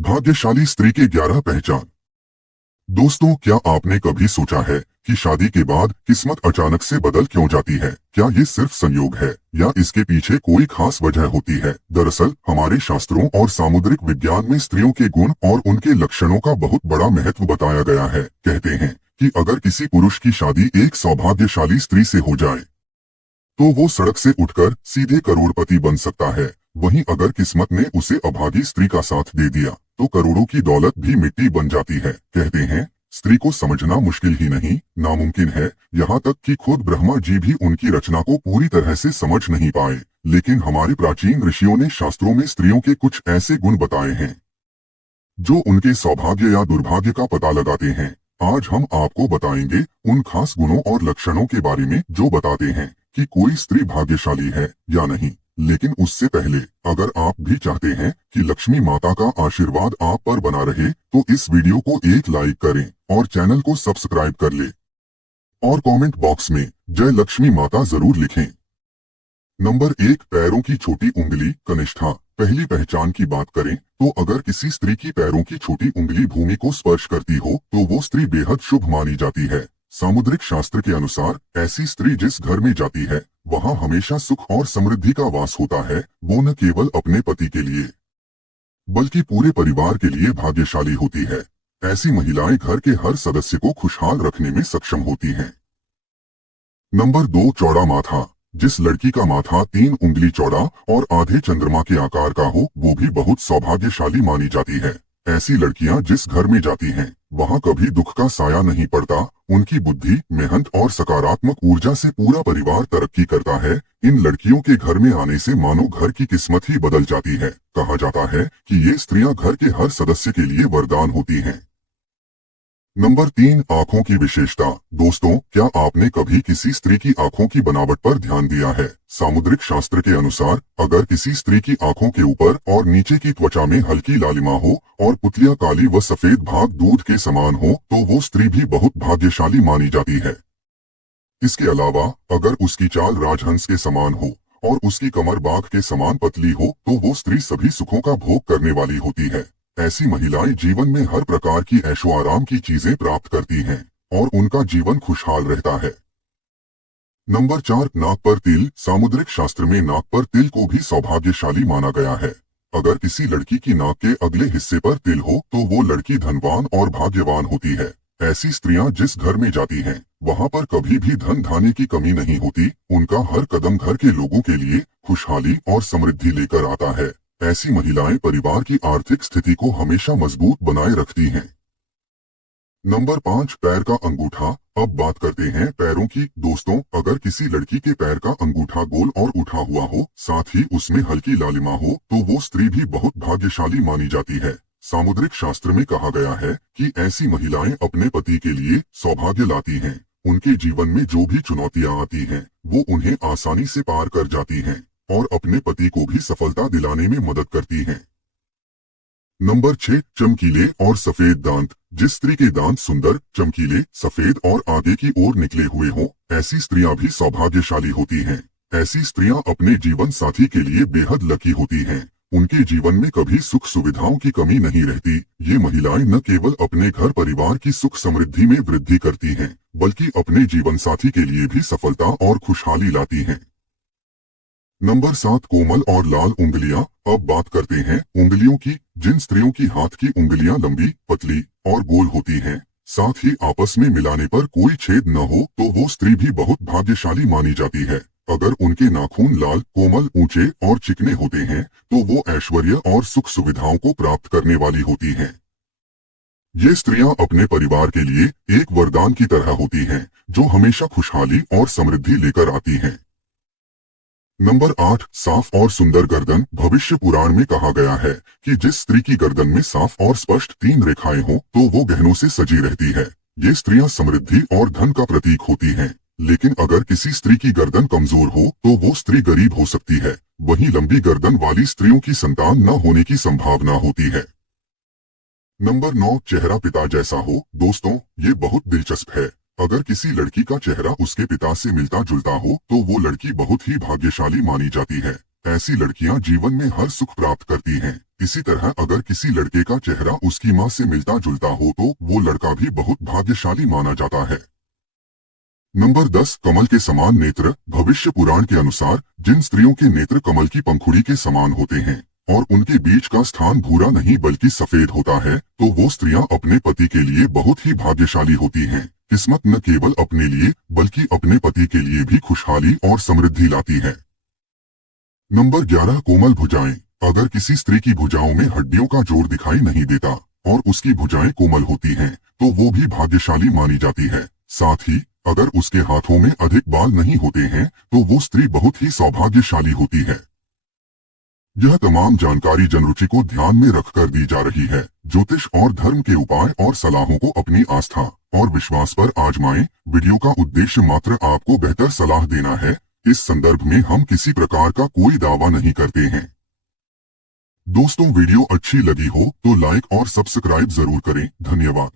भाग्यशाली स्त्री के 11 पहचान। दोस्तों, क्या आपने कभी सोचा है कि शादी के बाद किस्मत अचानक से बदल क्यों जाती है? क्या ये सिर्फ संयोग है या इसके पीछे कोई खास वजह होती है? दरअसल हमारे शास्त्रों और सामुद्रिक विज्ञान में स्त्रियों के गुण और उनके लक्षणों का बहुत बड़ा महत्व बताया गया है। कहते हैं कि अगर किसी पुरुष की शादी एक सौभाग्यशाली स्त्री से हो जाए तो वो सड़क से उठकर सीधे करोड़पति बन सकता है। वहीं अगर किस्मत ने उसे अभागी स्त्री का साथ दे दिया तो करोड़ों की दौलत भी मिट्टी बन जाती है। कहते हैं स्त्री को समझना मुश्किल ही नहीं, नामुमकिन है। यहाँ तक कि खुद ब्रह्मा जी भी उनकी रचना को पूरी तरह से समझ नहीं पाए। लेकिन हमारे प्राचीन ऋषियों ने शास्त्रों में स्त्रियों के कुछ ऐसे गुण बताए हैं जो उनके सौभाग्य या दुर्भाग्य का पता लगाते हैं। आज हम आपको बताएंगे उन खास गुणों और लक्षणों के बारे में जो बताते हैं कि कोई स्त्री भाग्यशाली है या नहीं। लेकिन उससे पहले अगर आप भी चाहते हैं कि लक्ष्मी माता का आशीर्वाद आप पर बना रहे तो इस वीडियो को एक लाइक करें और चैनल को सब्सक्राइब कर ले और कमेंट बॉक्स में जय लक्ष्मी माता जरूर लिखें। नंबर 1, पैरों की छोटी उंगली कनिष्ठा। पहली पहचान की बात करें तो अगर किसी स्त्री की पैरों की छोटी उंगली भूमि को स्पर्श करती हो तो वो स्त्री बेहद शुभ मानी जाती है। सामुद्रिक शास्त्र के अनुसार ऐसी स्त्री जिस घर में जाती है वहां हमेशा सुख और समृद्धि का वास होता है। वो न केवल अपने पति के लिए बल्कि पूरे परिवार के लिए भाग्यशाली होती है। ऐसी महिलाएं घर के हर सदस्य को खुशहाल रखने में सक्षम होती हैं। नंबर 2, चौड़ा माथा। जिस लड़की का माथा 3 उंगली चौड़ा और आधे चंद्रमा के आकार का हो वो भी बहुत सौभाग्यशाली मानी जाती है। ऐसी लड़कियां जिस घर में जाती हैं वहां कभी दुख का साया नहीं पड़ता। उनकी बुद्धि, मेहनत और सकारात्मक ऊर्जा से पूरा परिवार तरक्की करता है। इन लड़कियों के घर में आने से मानो घर की किस्मत ही बदल जाती है। कहा जाता है कि ये स्त्रियां घर के हर सदस्य के लिए वरदान होती हैं। नंबर 3, आंखों की विशेषता। दोस्तों, क्या आपने कभी किसी स्त्री की आंखों की बनावट पर ध्यान दिया है? सामुद्रिक शास्त्र के अनुसार अगर किसी स्त्री की आंखों के ऊपर और नीचे की त्वचा में हल्की लालिमा हो और पुतलियां काली व सफेद भाग दूध के समान हो तो वो स्त्री भी बहुत भाग्यशाली मानी जाती है। इसके अलावा अगर उसकी चाल राजहंस के समान हो और उसकी कमर बाघ के समान पतली हो तो वो स्त्री सभी सुखों का भोग करने वाली होती है। ऐसी महिलाएं जीवन में हर प्रकार की ऐशो आराम की चीजें प्राप्त करती हैं और उनका जीवन खुशहाल रहता है। नंबर 4, नाक पर तिल। सामुद्रिक शास्त्र में नाक पर तिल को भी सौभाग्यशाली माना गया है। अगर किसी लड़की की नाक के अगले हिस्से पर तिल हो तो वो लड़की धनवान और भाग्यवान होती है। ऐसी स्त्रियां जिस घर में जाती हैं वहां पर कभी भी धन धान्य की कमी नहीं होती। उनका हर कदम घर के लोगों के लिए खुशहाली और समृद्धि लेकर आता है। ऐसी महिलाएं परिवार की आर्थिक स्थिति को हमेशा मजबूत बनाए रखती हैं। नंबर 5, पैर का अंगूठा। अब बात करते हैं पैरों की। दोस्तों, अगर किसी लड़की के पैर का अंगूठा गोल और उठा हुआ हो साथ ही उसमें हल्की लालिमा हो तो वो स्त्री भी बहुत भाग्यशाली मानी जाती है। सामुद्रिक शास्त्र में कहा गया है कि ऐसी महिलाएं अपने पति के लिए सौभाग्य लाती हैं। उनके जीवन में जो भी चुनौतियां आती हैं वो उन्हें आसानी से पार कर जाती हैं और अपने पति को भी सफलता दिलाने में मदद करती हैं। नंबर 6, चमकीले और सफेद दांत। जिस स्त्री के दांत सुंदर, चमकीले, सफेद और आगे की ओर निकले हुए हों ऐसी स्त्रियां भी सौभाग्यशाली होती हैं। ऐसी स्त्रियां अपने जीवन साथी के लिए बेहद लकी होती हैं। उनके जीवन में कभी सुख सुविधाओं की कमी नहीं रहती। ये महिलाएं न केवल अपने घर परिवार की सुख समृद्धि में वृद्धि करती हैं बल्कि अपने जीवन साथी के लिए भी सफलता और खुशहाली लाती हैं। नंबर 7, कोमल और लाल उंगलियां। अब बात करते हैं उंगलियों की। जिन स्त्रियों की हाथ की उंगलियां लंबी, पतली और गोल होती हैं साथ ही आपस में मिलाने पर कोई छेद न हो तो वो स्त्री भी बहुत भाग्यशाली मानी जाती है। अगर उनके नाखून लाल, कोमल, ऊंचे और चिकने होते हैं तो वो ऐश्वर्य और सुख सुविधाओं को प्राप्त करने वाली होती हैं। ये स्त्रियां अपने परिवार के लिए एक वरदान की तरह होती हैं जो हमेशा खुशहाली और समृद्धि लेकर आती हैं। नंबर 8, साफ और सुंदर गर्दन। भविष्य पुराण में कहा गया है कि जिस स्त्री की गर्दन में साफ और स्पष्ट 3 रेखाएं हों तो वो गहनों से सजी रहती है। ये स्त्रियां समृद्धि और धन का प्रतीक होती हैं। लेकिन अगर किसी स्त्री की गर्दन कमजोर हो तो वो स्त्री गरीब हो सकती है। वहीं लंबी गर्दन वाली स्त्रियों की संतान न होने की संभावना होती है। नंबर 9, चेहरा पिता जैसा हो। दोस्तों, ये बहुत दिलचस्प है। अगर किसी लड़की का चेहरा उसके पिता से मिलता जुलता हो तो वो लड़की बहुत ही भाग्यशाली मानी जाती है। ऐसी लड़कियां जीवन में हर सुख प्राप्त करती हैं। इसी तरह अगर किसी लड़के का चेहरा उसकी माँ से मिलता जुलता हो तो वो लड़का भी बहुत भाग्यशाली माना जाता है। नंबर 10, कमल के समान नेत्र। भविष्य पुराण के अनुसार जिन स्त्रियों के नेत्र कमल की पंखुड़ी के समान होते हैं और उनके बीच का स्थान भूरा नहीं बल्कि सफेद होता है, तो वो स्त्रियां अपने पति के लिए बहुत ही भाग्यशाली होती हैं। किस्मत न केवल अपने लिए बल्कि अपने पति के लिए भी खुशहाली और समृद्धि लाती है। नंबर 11, कोमल भुजाएं। अगर किसी स्त्री की भुजाओं में हड्डियों का जोड़ दिखाई नहीं देता और उसकी भुजाएं कोमल होती हैं, तो वो भी भाग्यशाली मानी जाती है। साथ ही अगर उसके हाथों में अधिक बाल नहीं होते हैं तो वो स्त्री बहुत ही सौभाग्यशाली होती है। यह तमाम जानकारी जनरुचि को ध्यान में रखकर दी जा रही है। ज्योतिष और धर्म के उपाय और सलाहों को अपनी आस्था और विश्वास पर आजमाएं। वीडियो का उद्देश्य मात्र आपको बेहतर सलाह देना है। इस संदर्भ में हम किसी प्रकार का कोई दावा नहीं करते हैं। दोस्तों, वीडियो अच्छी लगी हो तो लाइक और सब्सक्राइब जरूर करें। धन्यवाद।